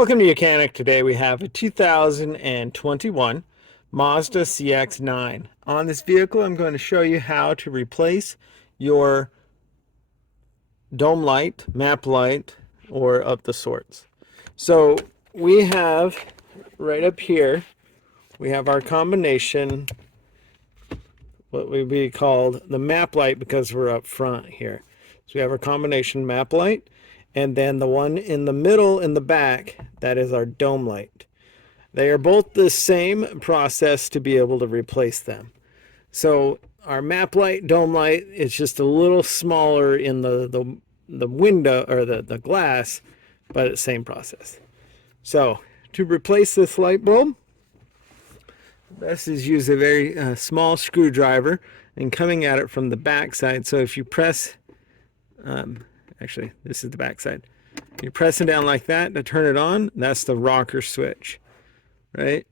Welcome to Mechanic. Today we have a 2021 Mazda CX-9. On this vehicle, I'm going to show you how to replace your dome light, map light, or of the sorts. So we have right up here, we have our combination, what would be called the map light because we're up front here. So we have our combination map light, and then the one in the middle in the back, that is our dome light. They are both the same process to be able to replace them. So our map light, dome light is just a little smaller in the window or the glass, but it's the same process. So to replace this light bulb, best is use a very small screwdriver and coming at it from the back side. So if you press, actually this is the back side, you're pressing down like that to turn it on. That's the rocker switch, right?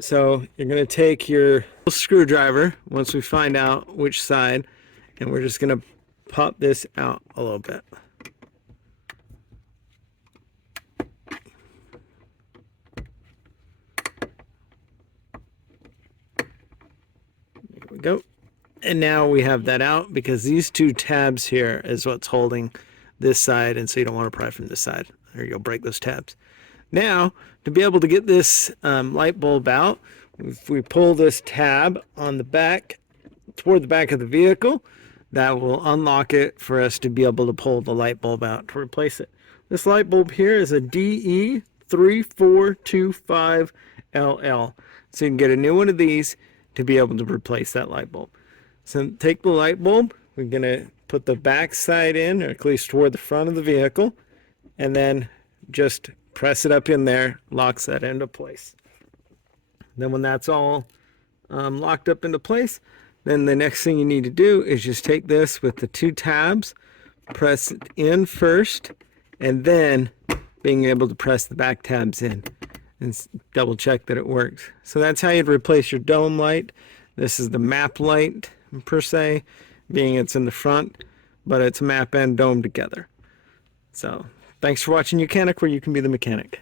So you're going to take your screwdriver once we find out which side, and we're just going to pop this out a little bit. There we go. And now we have that out because these two tabs here is what's holding this side, and so you don't want to pry from this side or you'll break those tabs. Now, to be able to get this light bulb out, if we pull this tab on the back, toward the back of the vehicle, that will unlock it for us to be able to pull the light bulb out to replace it. This light bulb here is a DE3425LL. So you can get a new one of these to be able to replace that light bulb. So take the light bulb, we're going to put the back side in, or at least toward the front of the vehicle, and then just press it up in there, locks that into place. Then when that's all locked up into place, then the next thing you need to do is just take this with the two tabs, press it in first, and then being able to press the back tabs in and double check that it works. So that's how you'd replace your dome light. This is the map light per se, being it's in the front, but it's map and dome together. So thanks for watching Mechanic, where you can be the mechanic.